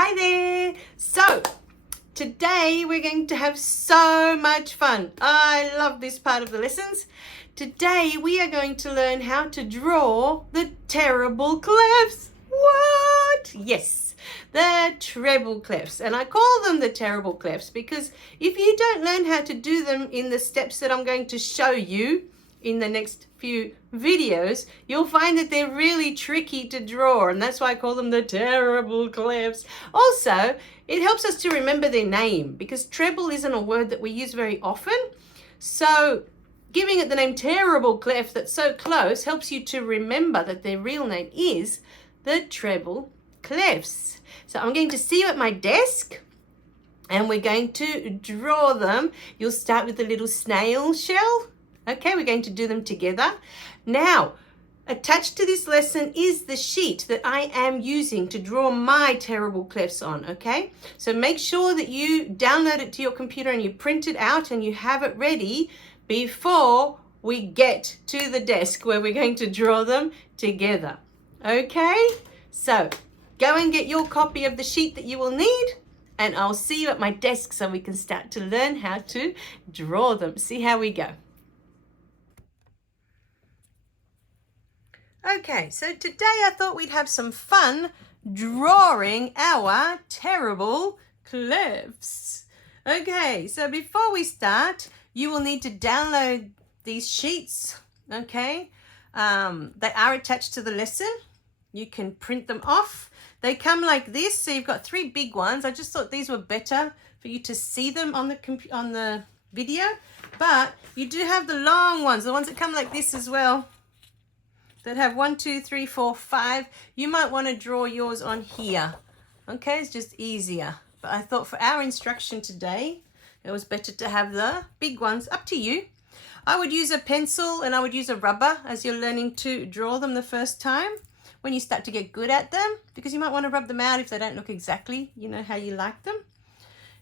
Hi there! So, today we're going to have so much fun. I love this part of the lessons. Today we are going to learn how to draw the terrible clefs. What? Yes, the treble clefs. And I call them the terrible clefs because if you don't learn how to do them in the steps that I'm going to show you in the next few videos, you'll find that they're really tricky to draw, and that's why I call them the terrible clefs. Also, it helps us to remember their name because treble isn't a word that we use very often. So giving it the name terrible clef that's so close helps you to remember that their real name is the treble clefs. So I'm going to see you at my desk and we're going to draw them. You'll start with the little snail shell. Okay, we're going to do them together. Now, attached to this lesson is the sheet that I am using to draw my terrible clefs on, okay? So make sure that you download it to your computer and you print it out and you have it ready before we get to the desk where we're going to draw them together, okay? So go and get your copy of the sheet that you will need, and I'll see you at my desk so we can start to learn how to draw them. See how we go. Okay, so today I thought we'd have some fun drawing our terrible clefs. Okay, so before we start, you will need to download these sheets, okay? They are attached to the lesson. You can print them off. They come like this, so you've got 3 big ones. I just thought these were better for you to see them on the video, but you do have the long ones, the ones that come like this as well, that have 1, 2, 3, 4, 5. You might want to draw yours on here. Okay, it's just easier. But I thought for our instruction today, it was better to have the big ones. Up to you. I would use a pencil and I would use a rubber as you're learning to draw them the first time when you start to get good at them, because you might want to rub them out if they don't look exactly, how you like them.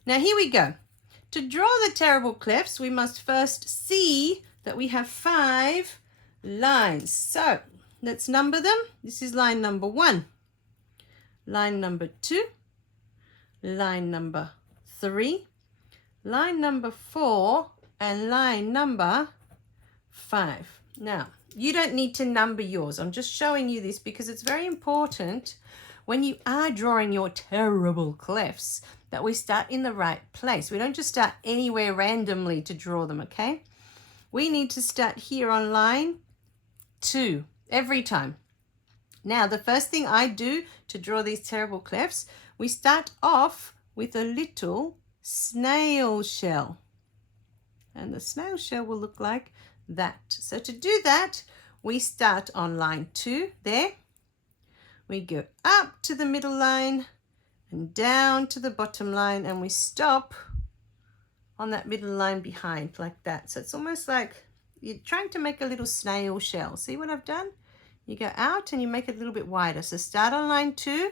Now here we go. To draw the terrible clefs, we must first see that we have 5 lines. So let's number them. This is line number 1, line number 2, line number 3, line number 4, and line number 5. Now, you don't need to number yours. I'm just showing you this because it's very important when you are drawing your terrible clefs that we start in the right place. We don't just start anywhere randomly to draw them, okay? We need to start here on line 2 every time. Now, the first thing I do to draw these terrible clefs, we start off with a little snail shell. And the snail shell will look like that. So to do that, we start on line 2 there. We go up to the middle line and down to the bottom line, and we stop on that middle line behind like that. So it's almost like you're trying to make a little snail shell. See what I've done? You go out and you make it a little bit wider. So start on line 2,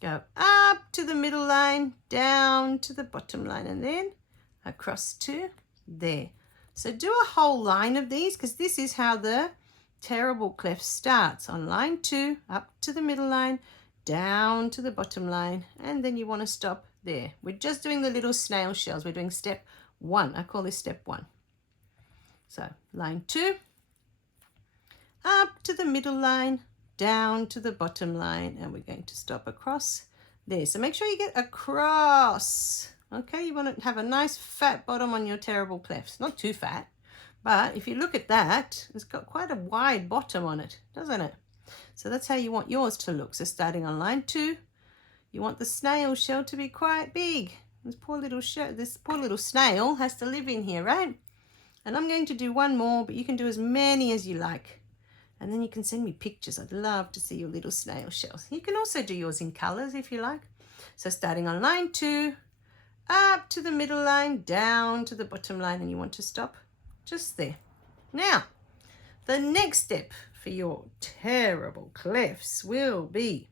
go up to the middle line, down to the bottom line, and then across to there. So do a whole line of these because this is how the terrible clef starts. On line 2, up to the middle line, down to the bottom line, and then you want to stop there. We're just doing the little snail shells. We're doing step 1. I call this step 1. So line 2, up to the middle line, down to the bottom line, and we're going to stop across there. So make sure you get across. Okay, you want to have a nice fat bottom on your terrible clefs. Not too fat, but if you look at that, it's got quite a wide bottom on it, doesn't it? So that's how you want yours to look. So starting on line 2, you want the snail shell to be quite big. This poor little snail has to live in here, right? And I'm going to do one more, but you can do as many as you like. And then you can send me pictures. I'd love to see your little snail shells. You can also do yours in colors if you like. So starting on line 2, up to the middle line, down to the bottom line, and you want to stop just there. Now, the next step for your terrible clefs will be,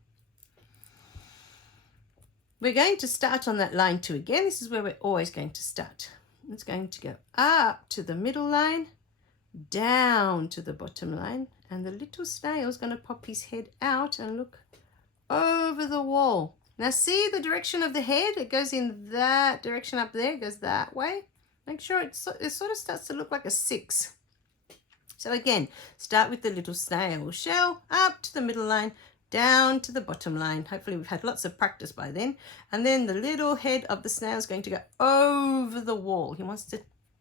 we're going to start on that line 2 again. This is where we're always going to start. It's going to go up to the middle line, down to the bottom line, and the little snail is going to pop his head out and look over the wall. Now see the direction of the head? It goes in that direction up there. It goes that way. Make sure it sort of starts to look like a 6. So again, start with the little snail shell up to the middle line, down to the bottom line. Hopefully we've had lots of practice by then. And then the little head of the snail is going to go over the wall. He wants to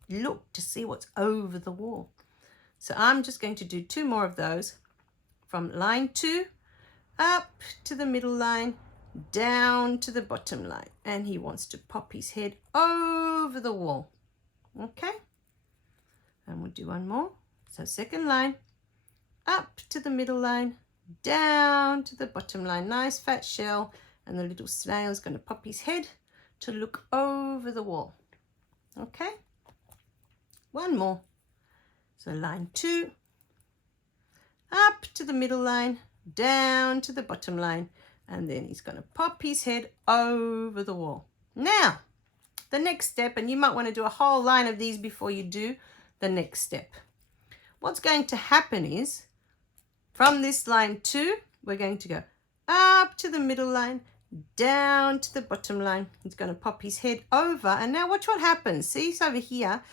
look to see what's over the wall. So I'm just going to do 2 more of those from line 2 up to the middle line, down to the bottom line. And he wants to pop his head over the wall. Okay. And we'll do 1 more. So second line, up to the middle line, down to the bottom line. Nice fat shell. And the little snail is going to pop his head to look over the wall. Okay. 1 more. So line 2, up to the middle line, down to the bottom line. And then he's going to pop his head over the wall. Now, the next step, and you might want to do a whole line of these before you do the next step. What's going to happen is, from this line 2, we're going to go up to the middle line, down to the bottom line. He's going to pop his head over. And now watch what happens. See, he's over here.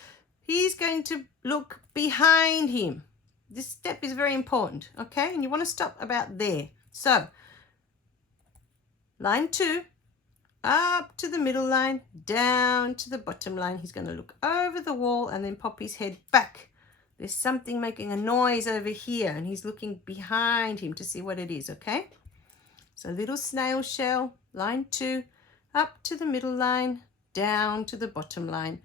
He's going to look behind him. This step is very important, okay? And you want to stop about there. So, line 2, up to the middle line, down to the bottom line. He's going to look over the wall and then pop his head back. There's something making a noise over here and he's looking behind him to see what it is, okay? So little snail shell, line 2, up to the middle line, down to the bottom line.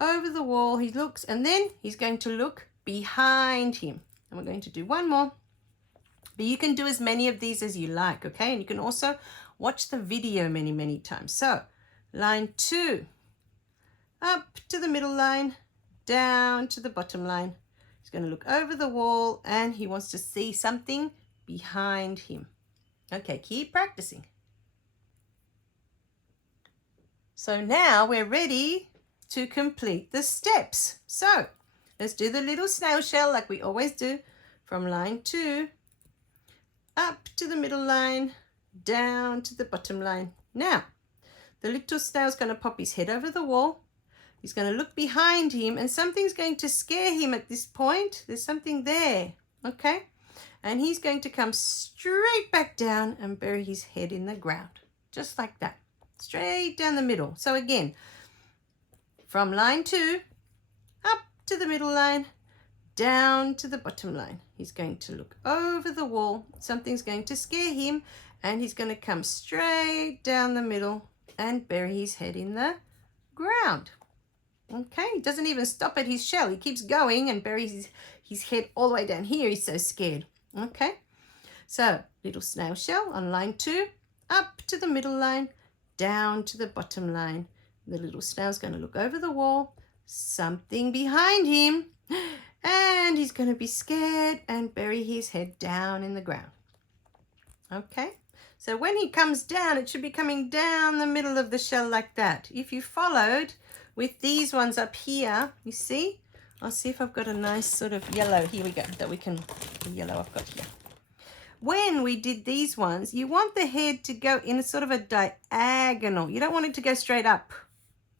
Over the wall he looks, and then he's going to look behind him. And we're going to do 1 more. But you can do as many of these as you like, okay? And you can also watch the video many, many times. So line 2, up to the middle line, down to the bottom line. He's going to look over the wall and he wants to see something behind him. Okay, keep practicing. So now we're ready to complete the steps. So let's do the little snail shell like we always do, from line 2, up to the middle line, down to the bottom line. Now, the little snail's going to pop his head over the wall. He's going to look behind him and something's going to scare him at this point. There's something there, okay? And he's going to come straight back down and bury his head in the ground, just like that, straight down the middle. So again, from line 2, up to the middle line, down to the bottom line. He's going to look over the wall. Something's going to scare him and he's going to come straight down the middle and bury his head in the ground. Okay, he doesn't even stop at his shell. He keeps going and buries his head all the way down here. He's so scared. Okay, so little snail shell on line 2, up to the middle line, down to the bottom line. The little snail's going to look over the wall, something behind him, and he's going to be scared and bury his head down in the ground. Okay, so when he comes down, it should be coming down the middle of the shell like that. If you followed with these ones up here, you see? I'll see if I've got a nice sort of yellow. Here we go, that we can, the yellow I've got here. When we did these ones, you want the head to go in a sort of a diagonal. You don't want it to go straight up.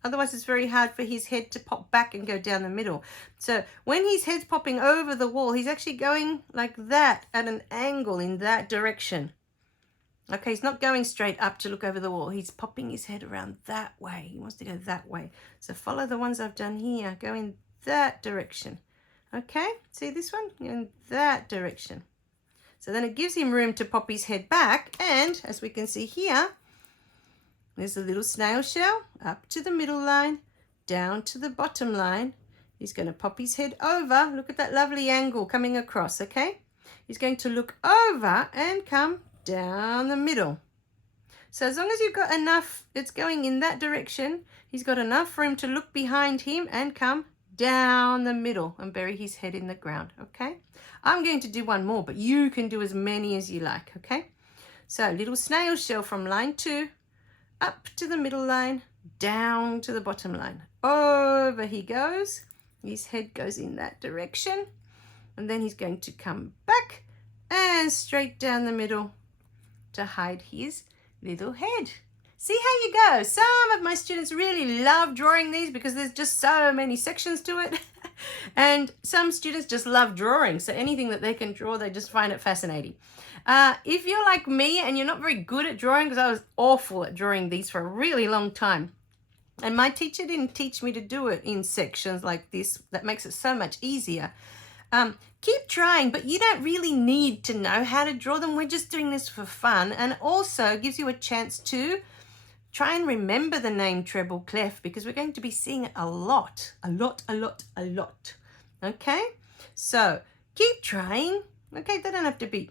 Otherwise, it's very hard for his head to pop back and go down the middle. So when his head's popping over the wall, he's actually going like that at an angle in that direction. Okay, he's not going straight up to look over the wall. He's popping his head around that way. He wants to go that way. So follow the ones I've done here. Go in that direction. Okay, see this one? In that direction. So then it gives him room to pop his head back. And as we can see here, there's a little snail shell up to the middle line, down to the bottom line. He's going to pop his head over. Look at that lovely angle coming across, okay? He's going to look over and come down the middle. So as long as you've got enough, it's going in that direction, he's got enough room to look behind him and come down the middle and bury his head in the ground, okay? I'm going to do 1 more, but you can do as many as you like, okay? So little snail shell from line 2, up to the middle line, down to the bottom line. Over he goes. His head goes in that direction. And then he's going to come back and straight down the middle to hide his little head. See how you go. Some of my students really love drawing these because there's just so many sections to it. And some students just love drawing. So anything that they can draw, they just find it fascinating. If you're like me and you're not very good at drawing, because I was awful at drawing these for a really long time, and my teacher didn't teach me to do it in sections like this, that makes it so much easier. Keep trying, but you don't really need to know how to draw them. We're just doing this for fun, and also gives you a chance to try and remember the name treble clef, because we're going to be seeing it a lot. Okay, so keep trying. Okay, they don't have to be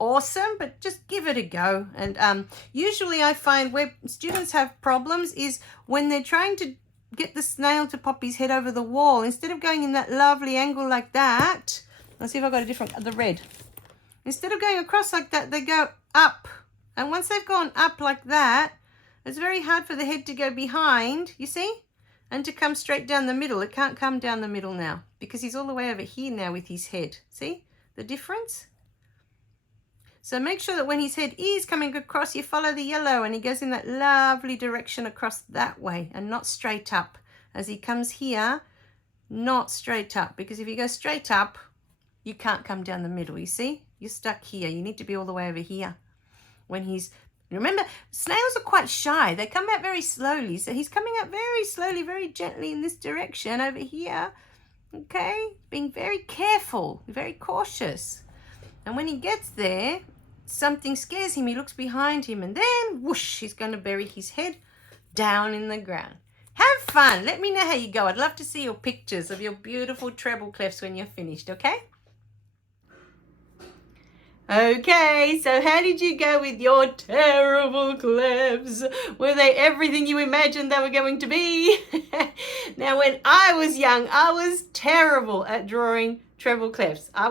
awesome, but just give it a go. And usually I find where students have problems is when they're trying to get the snail to pop his head over the wall. Instead of going in that lovely angle like that, let's see if I've got a different, the red. Instead of going across like that, they go up. And once they've gone up like that, it's very hard for the head to go behind, you see? And to come straight down the middle. It can't come down the middle now because he's all the way over here now with his head. See the difference? So make sure that when his head is coming across, you follow the yellow and he goes in that lovely direction across that way and not straight up. As he comes here, not straight up, because if you go straight up, you can't come down the middle, you see? You're stuck here. You need to be all the way over here. When he's, remember, snails are quite shy. They come out very slowly. So he's coming out very slowly, very gently in this direction over here. Okay? Being very careful, very cautious. And when he gets there, something scares him. He looks behind him and then whoosh, he's going to bury his head down in the ground. Have fun. Let me know how you go. I'd love to see your pictures of your beautiful treble clefs when you're finished, okay? Okay, so how did you go with your terrible clefs? Were they everything you imagined they were going to be? Now, when I was young, I was terrible at drawing treble clefs. I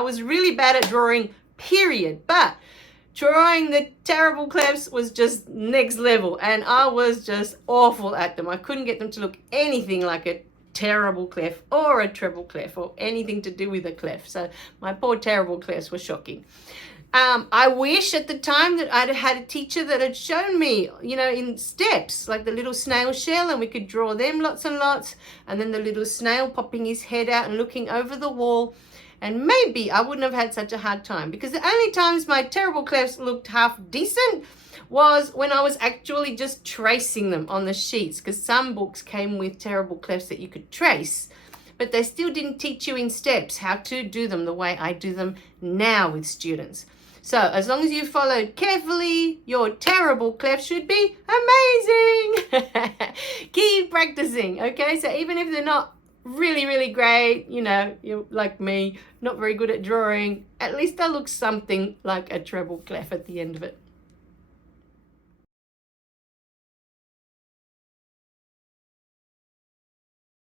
was really bad at drawing, period. But drawing the terrible clefs was just next level, and I was just awful at them. I couldn't get them to look anything like a terrible clef or a treble clef or anything to do with a clef. So my poor terrible clefs were shocking. I wish at the time that I'd had a teacher that had shown me, you know, in steps, like the little snail shell, and we could draw them lots and lots, and then the little snail popping his head out and looking over the wall. And maybe I wouldn't have had such a hard time, because the only times my terrible clefs looked half decent was when I was actually just tracing them on the sheets, because some books came with terrible clefs that you could trace, but they still didn't teach you in steps how to do them the way I do them now with students. So as long as you followed carefully, your terrible clefs should be amazing. Keep practicing, okay? So even if they're not really, really great, you know, you're like me, not very good at drawing, at least they'll look something like a treble clef at the end of it.